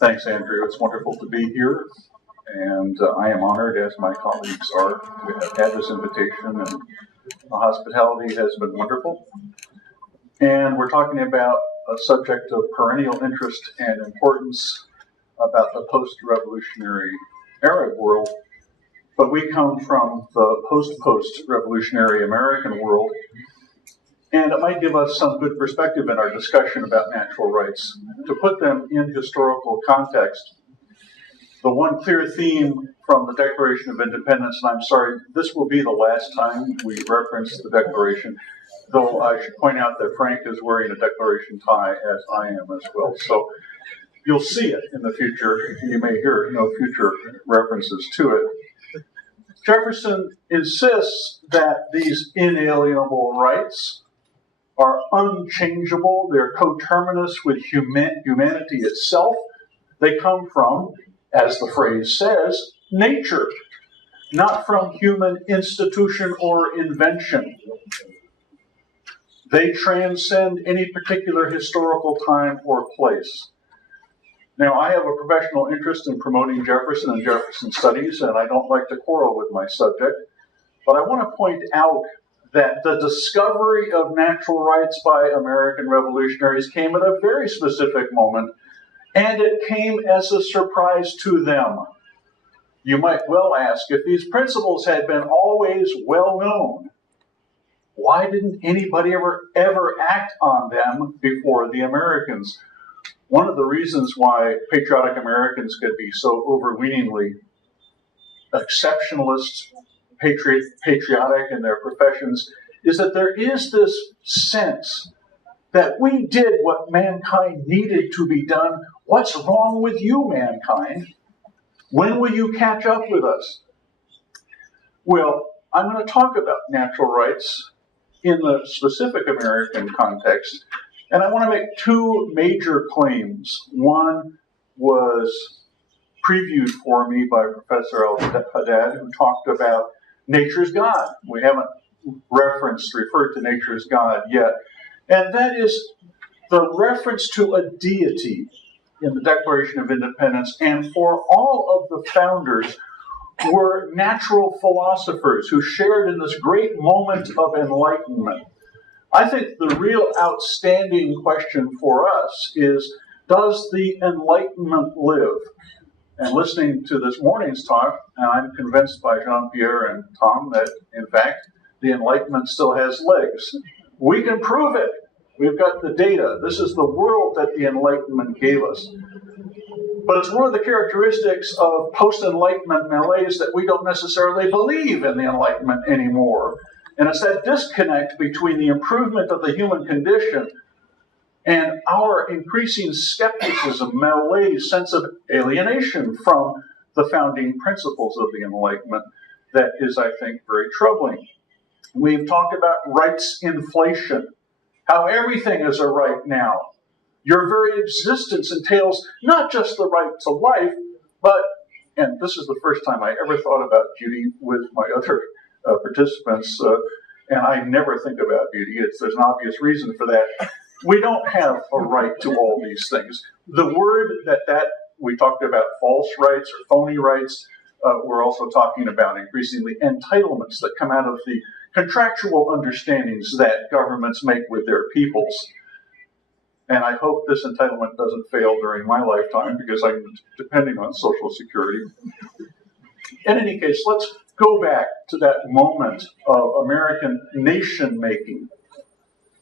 Thanks, Andrew. It's wonderful to be here, and I am honored, as my colleagues are, to have had this invitation, and the hospitality has been wonderful. And we're talking about a subject of perennial interest and importance about the post-revolutionary Arab world, but we come from the post-revolutionary American world, and it might give us some good perspective in our discussion about natural rights. To put them in historical context, the one clear theme from the Declaration of Independence, and I'm sorry, this will be the last time we reference the Declaration, though I should point out that Frank is wearing a Declaration tie, as I am as well. So you'll see it in the future. You may hear future references to it. Jefferson insists that these inalienable rights are unchangeable. They're coterminous with humanity itself. They come from, as the phrase says, nature, not from human institution or invention. They transcend any particular historical time or place. Now, I have a professional interest in promoting Jefferson and Jefferson studies, and I don't like to quarrel with my subject, but I want to point out that the discovery of natural rights by American revolutionaries came at a very specific moment, and it came as a surprise to them. You might well ask, if these principles had been always well known, why didn't anybody ever act on them before the Americans? One of the reasons why patriotic Americans could be so overweeningly exceptionalist, patriotic in their professions is that there is this sense that we did what mankind needed to be done. What's wrong with you, mankind? When will you catch up with us? Well, I'm going to talk about natural rights in the specific American context, and I want to make two major claims. One was previewed for me by Professor Al-Haddad, who talked about nature's God. We haven't referred to nature's God yet. And that is the reference to a deity in the Declaration of Independence. And for all of the founders were natural philosophers who shared in this great moment of enlightenment. I think the real outstanding question for us is, does the Enlightenment live? And listening to this morning's talk, I'm convinced by Jean-Pierre and Tom that, in fact, the Enlightenment still has legs. We can prove it. We've got the data. This is the world that the Enlightenment gave us. But it's one of the characteristics of post-Enlightenment malaise that we don't necessarily believe in the Enlightenment anymore. And it's that disconnect between the improvement of the human condition and our increasing skepticism, malaise, sense of alienation from the founding principles of the Enlightenment that is, I think, very troubling. We've talked about rights inflation, how everything is a right now. Your very existence entails not just the right to life, but, and this is the first time I ever thought about beauty with my other participants, and I never think about beauty. There's an obvious reason for that. We don't have a right to all these things. The word that we talked about false rights or phony rights, we're also talking about increasingly entitlements that come out of the contractual understandings that governments make with their peoples. And I hope this entitlement doesn't fail during my lifetime because I'm depending on Social Security. In any case, let's go back to that moment of American nation-making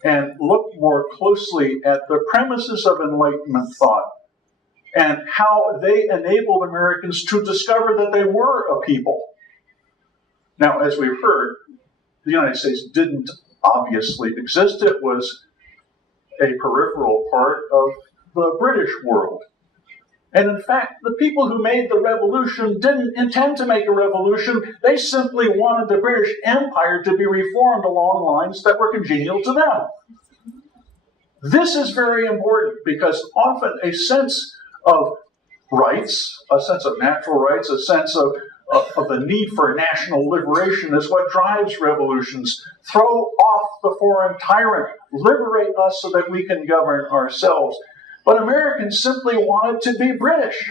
and look more closely at the premises of Enlightenment thought and how they enabled Americans to discover that they were a people. Now, as we've heard, the United States didn't obviously exist. It was a peripheral part of the British world. And in fact, the people who made the revolution didn't intend to make a revolution. They simply wanted the British Empire to be reformed along lines that were congenial to them. This is very important because often a sense of rights, a sense of natural rights, a sense of the need for national liberation is what drives revolutions. Throw off the foreign tyrant. Liberate us so that we can govern ourselves. But Americans simply wanted to be British.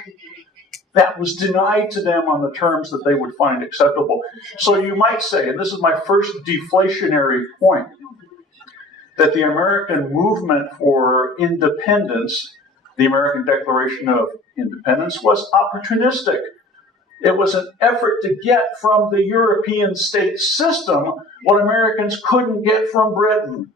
That was denied to them on the terms that they would find acceptable. So you might say, and this is my first deflationary point, that the American movement for independence, the American Declaration of Independence, was opportunistic. It was an effort to get from the European state system what Americans couldn't get from Britain.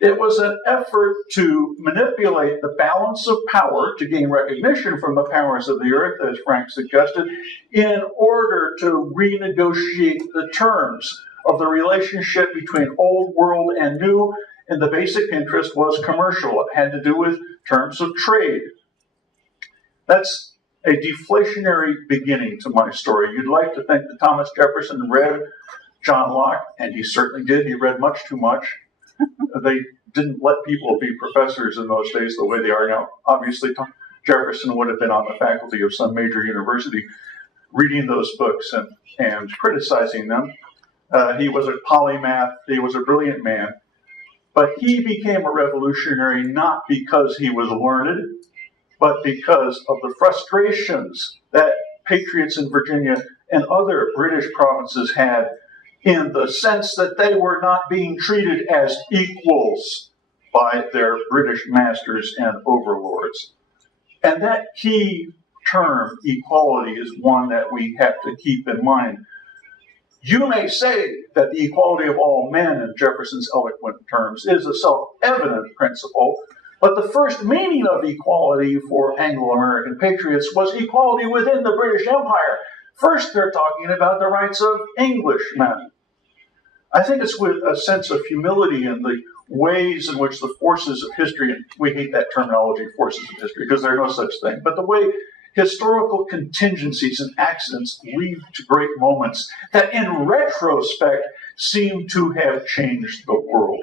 It was an effort to manipulate the balance of power to gain recognition from the powers of the earth, as Frank suggested, in order to renegotiate the terms of the relationship between old world and new, and the basic interest was commercial. It had to do with terms of trade. That's a deflationary beginning to my story. You'd like to think that Thomas Jefferson read John Locke, and he certainly did. He read much too much. They didn't let people be professors in those days the way they are now. Obviously, Jefferson would have been on the faculty of some major university reading those books and criticizing them. He was a polymath. He was a brilliant man. But he became a revolutionary not because he was learned, but because of the frustrations that patriots in Virginia and other British provinces had in the sense that they were not being treated as equals by their British masters and overlords. And that key term, equality, is one that we have to keep in mind. You may say that the equality of all men, in Jefferson's eloquent terms, is a self-evident principle, but the first meaning of equality for Anglo-American patriots was equality within the British Empire. First, they're talking about the rights of Englishmen. I think it's with a sense of humility in the ways in which the forces of history, and we hate that terminology, forces of history, because there are no such thing, but the way historical contingencies and accidents lead to great moments that in retrospect seem to have changed the world.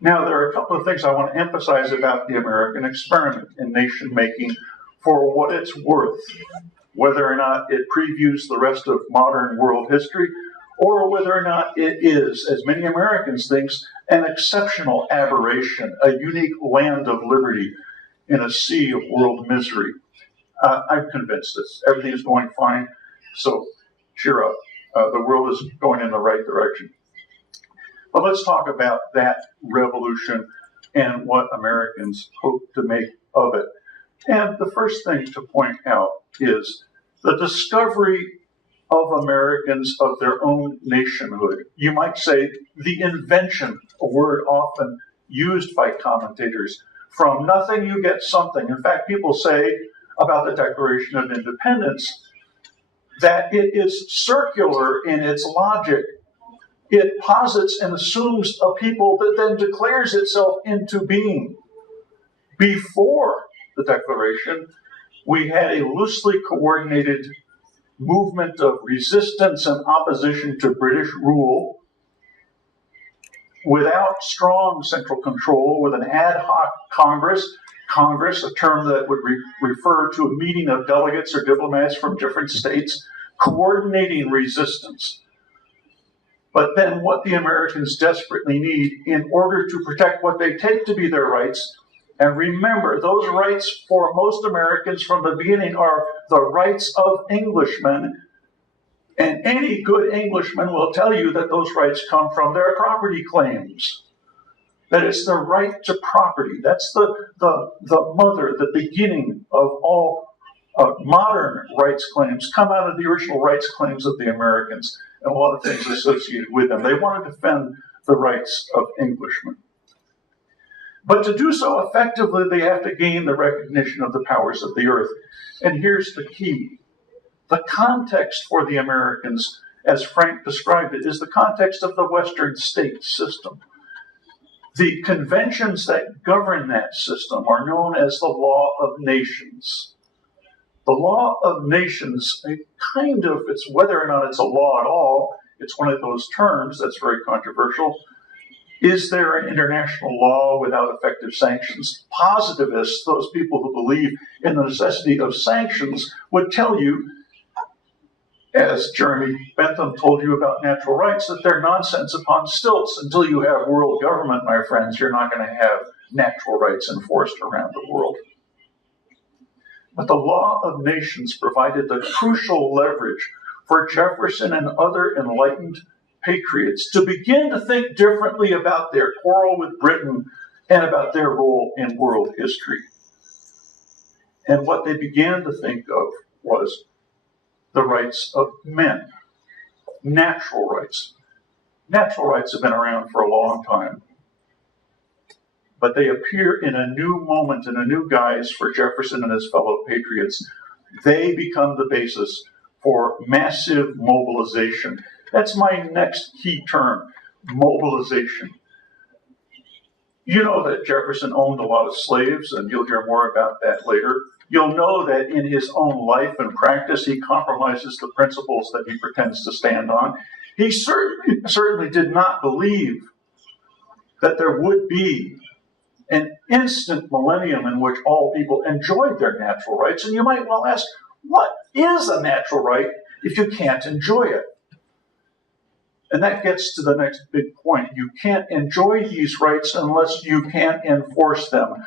Now, there are a couple of things I want to emphasize about the American experiment in nation-making for what it's worth, whether or not it previews the rest of modern world history, or whether or not it is, as many Americans think, an exceptional aberration, a unique land of liberty in a sea of world misery. I'm convinced that everything is going fine, so cheer up. The world is going in the right direction. But let's talk about that revolution and what Americans hope to make of it. And the first thing to point out is the discovery of Americans of their own nationhood. You might say the invention, a word often used by commentators. From nothing you get something. In fact, people say about the Declaration of Independence that it is circular in its logic. It posits and assumes a people that then declares itself into being. Before the Declaration, we had a loosely coordinated movement of resistance and opposition to British rule without strong central control, with an ad hoc Congress, a term that would refer to a meeting of delegates or diplomats from different states, coordinating resistance. But then what the Americans desperately need in order to protect what they take to be their rights, and remember, those rights for most Americans from the beginning are the rights of Englishmen, and any good Englishman will tell you that those rights come from their property claims. That it's the right to property. That's the mother, the beginning of all modern rights claims, come out of the original rights claims of the Americans and a lot of things associated with them. They want to defend the rights of Englishmen. But to do so effectively, they have to gain the recognition of the powers of the earth. And here's the key. The context for the Americans, as Frank described it, is the context of the Western state system. The conventions that govern that system are known as the law of nations. The law of nations, it's whether or not it's a law at all, it's one of those terms that's very controversial. Is there an international law without effective sanctions? Positivists, those people who believe in the necessity of sanctions, would tell you, as Jeremy Bentham told you about natural rights, that they're nonsense upon stilts. Until you have world government, my friends, you're not going to have natural rights enforced around the world. But the law of nations provided the crucial leverage for Jefferson and other enlightened patriots to begin to think differently about their quarrel with Britain and about their role in world history. And what they began to think of was the rights of men, natural rights. Natural rights have been around for a long time, but they appear in a new moment, in a new guise for Jefferson and his fellow patriots. They become the basis for massive mobilization. That's my next key term, mobilization. You know that Jefferson owned a lot of slaves, and you'll hear more about that later. You'll know that in his own life and practice, he compromises the principles that he pretends to stand on. He certainly did not believe that there would be an instant millennium in which all people enjoyed their natural rights. And you might well ask, what is a natural right if you can't enjoy it? And that gets to the next big point. You can't enjoy these rights unless you can enforce them.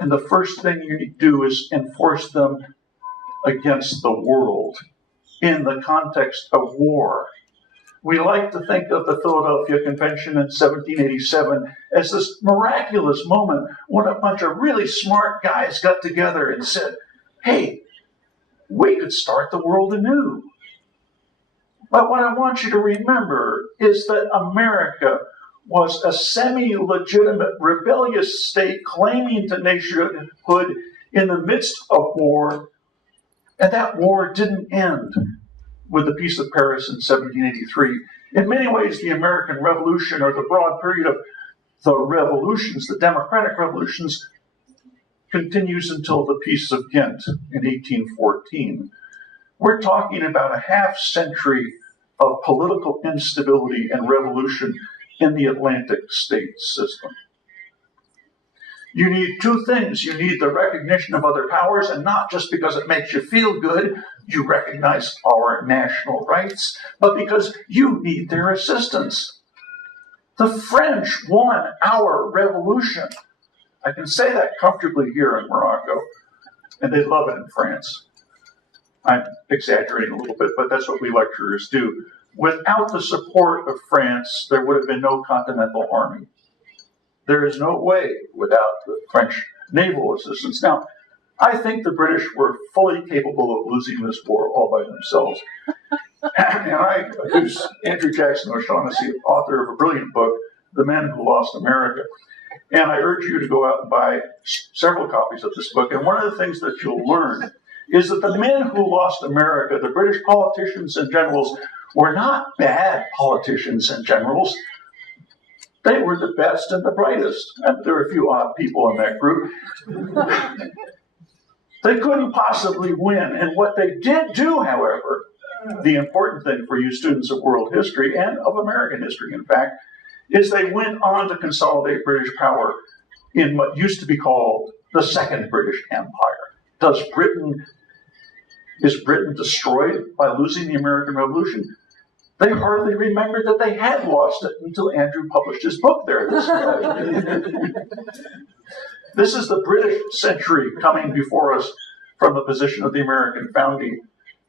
And the first thing you need to do is enforce them against the world in the context of war. We like to think of the Philadelphia Convention in 1787 as this miraculous moment when a bunch of really smart guys got together and said, hey, we could start the world anew. But what I want you to remember is that America was a semi-legitimate rebellious state claiming to nationhood in the midst of war, and that war didn't end with the Peace of Paris in 1783. In many ways, the American Revolution, or the broad period of the revolutions, the democratic revolutions, continues until the Peace of Ghent in 1814. We're talking about a half century of political instability and revolution in the Atlantic state system. You need two things. You need the recognition of other powers, and not just because it makes you feel good, you recognize our national rights, but because you need their assistance. The French won our revolution. I can say that comfortably here in Morocco, and they love it in France. I'm exaggerating a little bit, but that's what we lecturers do. Without the support of France, there would have been no Continental Army. There is no way without the French naval assistance. Now, I think the British were fully capable of losing this war all by themselves. And I accuse Andrew Jackson O'Shaughnessy, author of a brilliant book, The Men Who Lost America. And I urge you to go out and buy several copies of this book. And one of the things that you'll learn is that the men who lost America, the British politicians and generals, were not bad politicians and generals. They were the best and the brightest. And there are a few odd people in that group. They couldn't possibly win. And what they did do, however, the important thing for you students of world history, and of American history, in fact, is they went on to consolidate British power in what used to be called the Second British Empire. Is Britain destroyed by losing the American Revolution? They hardly remembered that they had lost it until Andrew published his book there. This is the British century coming before us from the position of the American founding.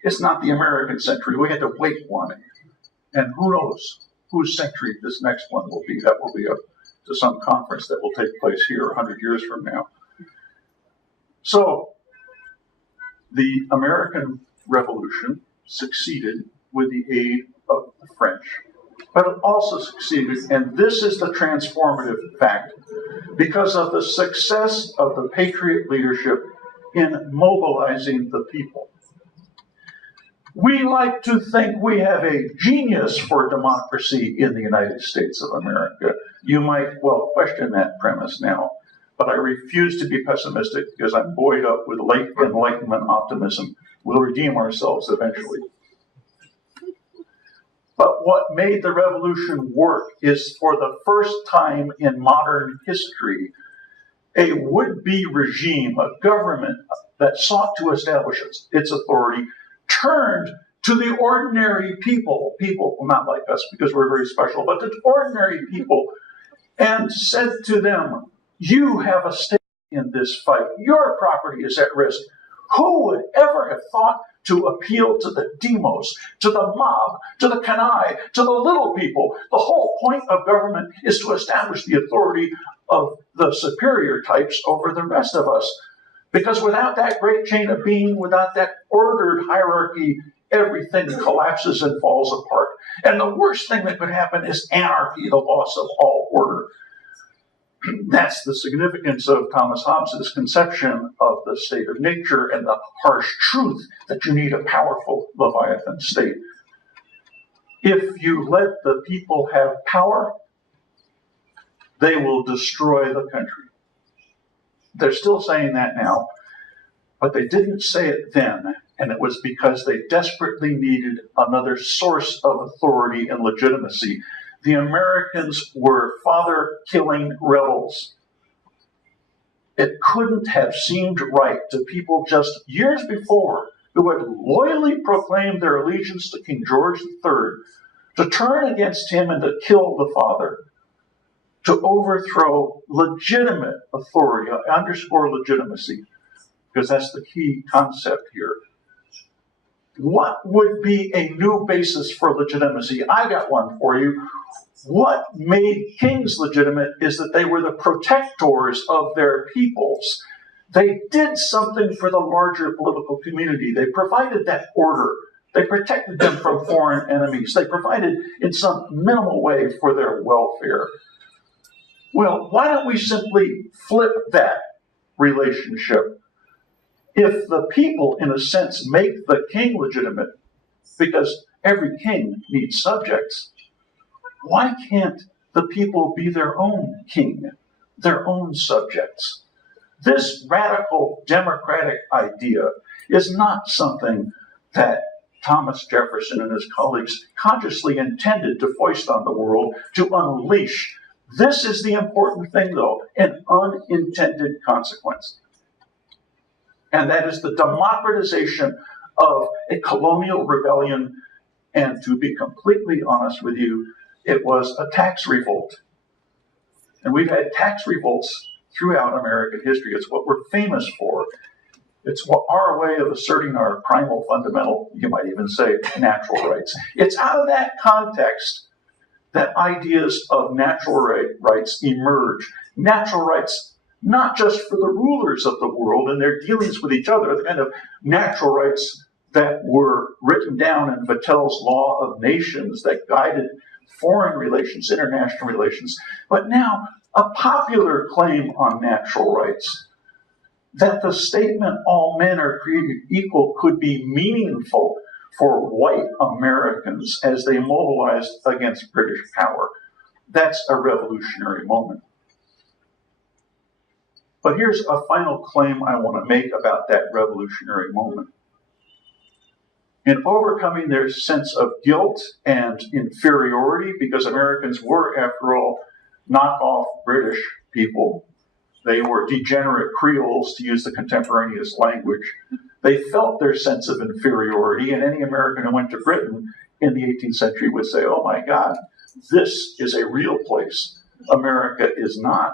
It's not the American century. We had to wait one. And who knows whose century this next one will be. That will be up to some conference that will take place here 100 years from now. So, the American Revolution succeeded with the aid of the French. But it also succeeded, and this is the transformative fact, because of the success of the Patriot leadership in mobilizing the people. We like to think we have a genius for democracy in the United States of America. You might well question that premise now, but I refuse to be pessimistic because I'm buoyed up with late Enlightenment optimism. We'll redeem ourselves eventually. But what made the revolution work is, for the first time in modern history, a would-be regime, a government that sought to establish its authority, turned to the ordinary people, not like us because we're very special, but to ordinary people, and said to them, You have a stake in this fight. Your property is at risk. Who would ever have thought to appeal to the demos, to the mob, to the canaille, to the little people? The whole point of government is to establish the authority of the superior types over the rest of us. Because without that great chain of being, without that ordered hierarchy, everything collapses and falls apart. And the worst thing that could happen is anarchy, the loss of all order. That's the significance of Thomas Hobbes's conception of the state of nature and the harsh truth that you need a powerful Leviathan state. If you let the people have power, they will destroy the country. They're still saying that now, but they didn't say it then, and it was because they desperately needed another source of authority and legitimacy. The Americans were father-killing rebels. It couldn't have seemed right to people just years before who had loyally proclaimed their allegiance to King George III to turn against him and to kill the father, to overthrow legitimate authority. I underscore legitimacy, because that's the key concept here. What would be a new basis for legitimacy? I got one for you. What made kings legitimate is that they were the protectors of their peoples. They did something for the larger political community. They provided that order. They protected them from foreign enemies. They provided in some minimal way for their welfare. Well, why don't we simply flip that relationship? If the people, in a sense, make the king legitimate, because every king needs subjects, why can't the people be their own king, their own subjects? This radical democratic idea is not something that Thomas Jefferson and his colleagues consciously intended to foist on the world, to unleash. This is the important thing, though, an unintended consequence. And that is the democratization of a colonial rebellion. And to be completely honest with you, it was a tax revolt. And we've had tax revolts throughout American history. It's what we're famous for. It's our way of asserting our primal, fundamental, you might even say, natural rights. It's out of that context that ideas of natural rights emerge. Natural rights, not just for the rulers of the world and their dealings with each other, the kind of natural rights that were written down in Vattel's Law of Nations that guided foreign relations, international relations, but now a popular claim on natural rights, that the statement all men are created equal could be meaningful for white Americans as they mobilized against British power. That's a revolutionary moment. But here's a final claim I want to make about that revolutionary moment. In overcoming their sense of guilt and inferiority, because Americans were, after all, knockoff British people, they were degenerate Creoles, to use the contemporaneous language. They felt their sense of inferiority, and any American who went to Britain in the 18th century would say, oh my God, this is a real place. America is not.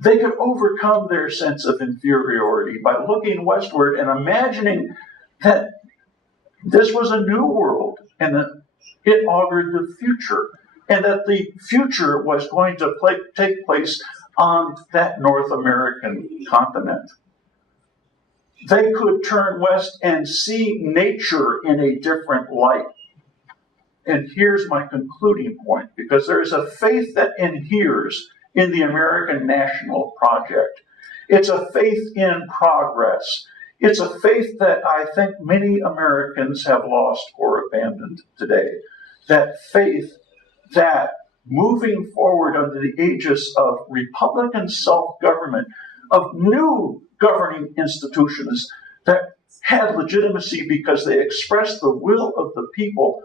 They could overcome their sense of inferiority by looking westward and imagining that this was a new world and that it augured the future, and that the future was going to take place on that North American continent. They could turn west and see nature in a different light. And here's my concluding point, because there is a faith that inheres in the American national project. It's a faith in progress. It's a faith that I think many Americans have lost or abandoned today. That faith that moving forward under the aegis of Republican self-government, of new governing institutions that had legitimacy because they expressed the will of the people,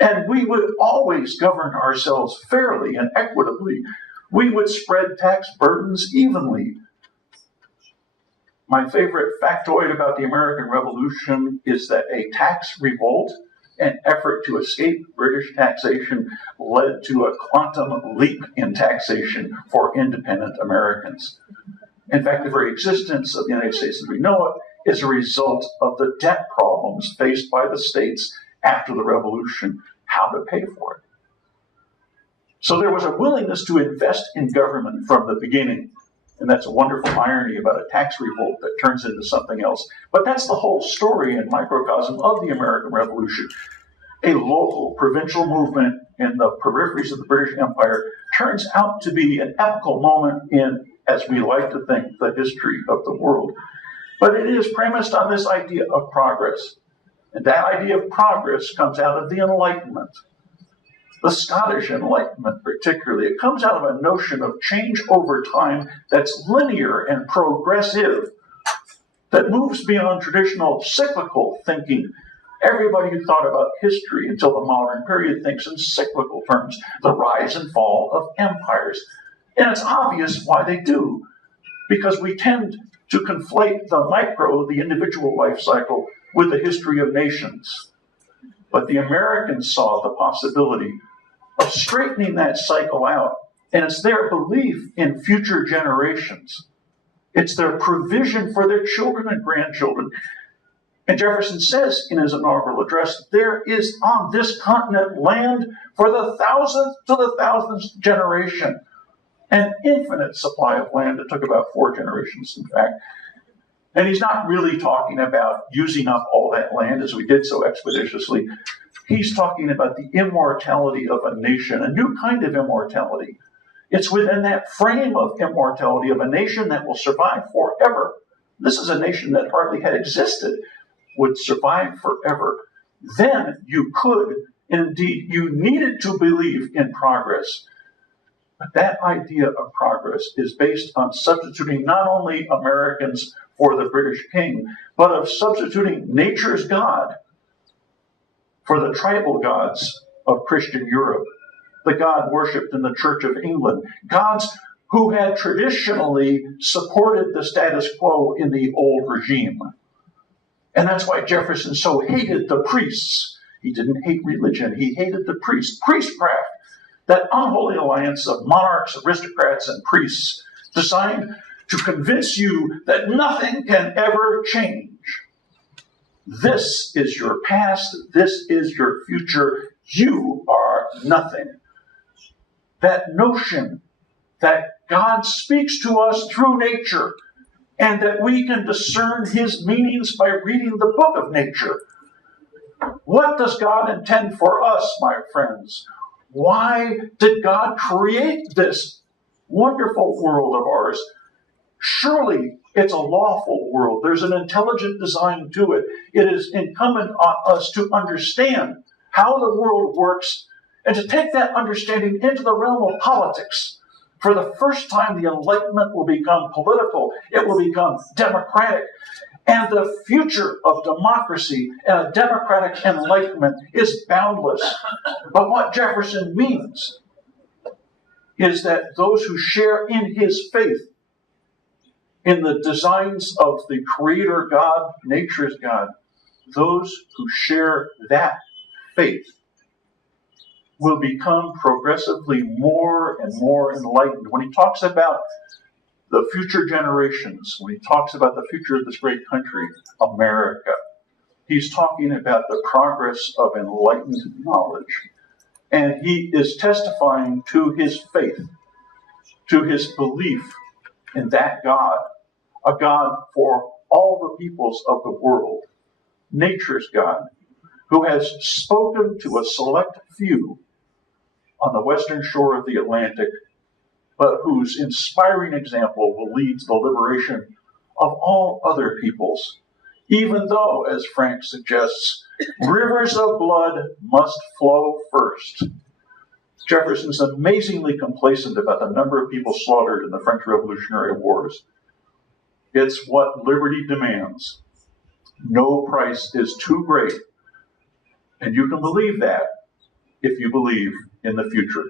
and we would always govern ourselves fairly and equitably. We would spread tax burdens evenly. My favorite factoid about the American Revolution is that a tax revolt an effort to escape British taxation led to a quantum leap in taxation for independent Americans. In fact, the very existence of the United States as we know it is a result of the debt problems faced by the states after the Revolution, how to pay for it. So there was a willingness to invest in government from the beginning. And that's a wonderful irony about a tax revolt that turns into something else. But that's the whole story and microcosm of the American Revolution. A local, provincial movement in the peripheries of the British Empire turns out to be an epical moment in, as we like to think, the history of the world. But it is premised on this idea of progress. And that idea of progress comes out of the Enlightenment. The Scottish Enlightenment particularly, it comes out of a notion of change over time that's linear and progressive, that moves beyond traditional cyclical thinking. Everybody who thought about history until the modern period thinks in cyclical terms, the rise and fall of empires. And it's obvious why they do, because we tend to conflate the micro, the individual life cycle, with the history of nations. But the Americans saw the possibility of straightening that cycle out, and it's their belief in future generations. It's their provision for their children and grandchildren. And Jefferson says in his inaugural address, there is on this continent land for the thousandth to the thousandth generation. An infinite supply of land. It took about 4 generations, in fact. And he's not really talking about using up all that land as we did so expeditiously. He's talking about the immortality of a nation, a new kind of immortality. It's within that frame of immortality of a nation that will survive forever. This is a nation that hardly had existed, would survive forever. Then you could, indeed, you needed to believe in progress. But that idea of progress is based on substituting not only Americans for the British king, but of substituting nature's God for the tribal gods of Christian Europe, the God worshipped in the Church of England, gods who had traditionally supported the status quo in the old regime. And that's why Jefferson so hated the priests. He didn't hate religion, he hated the priests. Priestcraft, that unholy alliance of monarchs, aristocrats, and priests designed to convince you that nothing can ever change. This is your past, this is your future, you are nothing. That notion that God speaks to us through nature and that we can discern his meanings by reading the book of nature. What does God intend for us, my friends? Why did God create this wonderful world of ours? Surely it's a lawful world. There's an intelligent design to it. It is incumbent on us to understand how the world works and to take that understanding into the realm of politics. For the first time, the Enlightenment will become political. It will become democratic. And the future of democracy and a democratic enlightenment is boundless. But what Jefferson means is that those who share in his faith, in the designs of the Creator God, nature's God, those who share that faith will become progressively more and more enlightened. When he talks about the future generations, when he talks about the future of this great country, America, he's talking about the progress of enlightened knowledge. And he is testifying to his faith, to his belief in that God, a God for all the peoples of the world, nature's God, who has spoken to a select few on the western shore of the Atlantic, but whose inspiring example will lead to the liberation of all other peoples, even though, as Frank suggests, rivers of blood must flow first. Jefferson's amazingly complacent about the number of people slaughtered in the French Revolutionary Wars. It's what liberty demands. No price is too great. And you can believe that if you believe in the future.